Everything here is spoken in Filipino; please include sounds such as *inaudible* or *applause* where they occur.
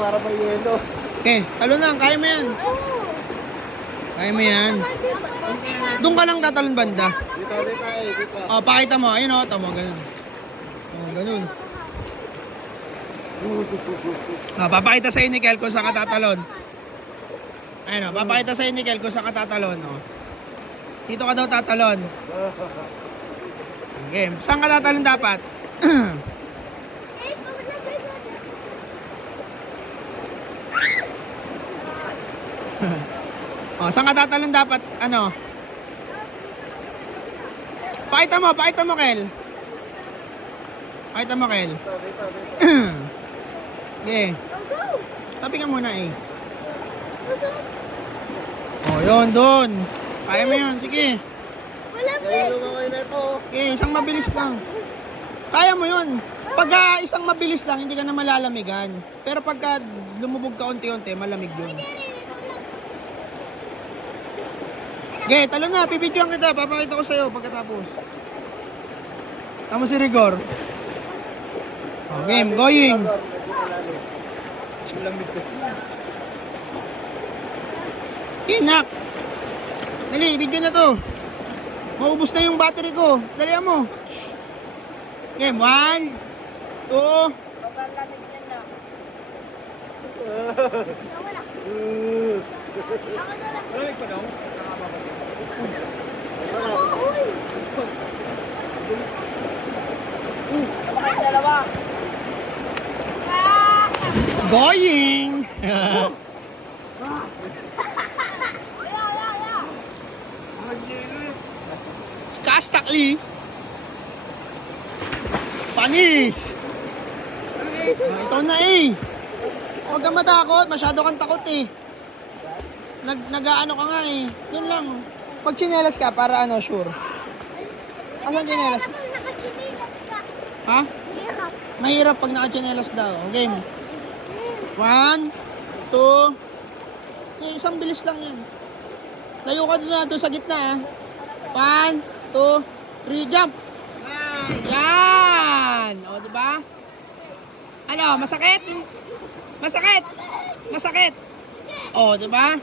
para pa yelo. Okay, talon lang. Kaya mo yan. Kaya mo yan. Doon ka lang tatalon banda. Dito, dito dito. O, pakita mo. Ayun o, tamo. Ganun. O, ganun. O, papakita sa ni Kel kung saan ka tatalon. Ayun o, papakita sa ni Kel kung saan ka tatalon. O. Dito ka daw tatalon. *laughs* Okay, saan ka tatalon dapat? *clears throat* o, saan ka tatalon dapat? Ano? Pakita mo, pakita mo, Kel. Pakita mo, Kel. Dito, dito, dito. *clears throat* Okay. Tabi ka muna eh. Oh, yun, doon. Kaya mo yun, sige. Lumangoy na ito. Okay, isang mabilis lang. Kaya mo yun. Pagka isang mabilis lang, hindi ka na malalamigan. Pero pagka lumubog ka unti-unti, malamig yun. Okay, talo na. Pibidyoan kita. Papakita ko sa'yo pagkatapos. Tama si Rigor. Oh, game, going. Kinak! Dali, video na to. Maubos na yung battery ko. Dali mo. Game, one, two, *laughs* going! Kastakli. Panis! Ah, ito na eh. Huwag kang matakot. Masyado kang takot eh. Nag, nag-ano ka nga eh. Yun lang. Pag chinelas ka, para ano, sure. Asan chinelas? Nakachinilas ka. Ha? Hirap. Mahirap pag naka-chinelas daw. Game. One, two, eh, isang bilis lang yan. Layo ka doon, doon sa gitna ah. One, two, three, jump! Yan! O, di ba? Ano, masakit? Masakit? Masakit? O, di ba?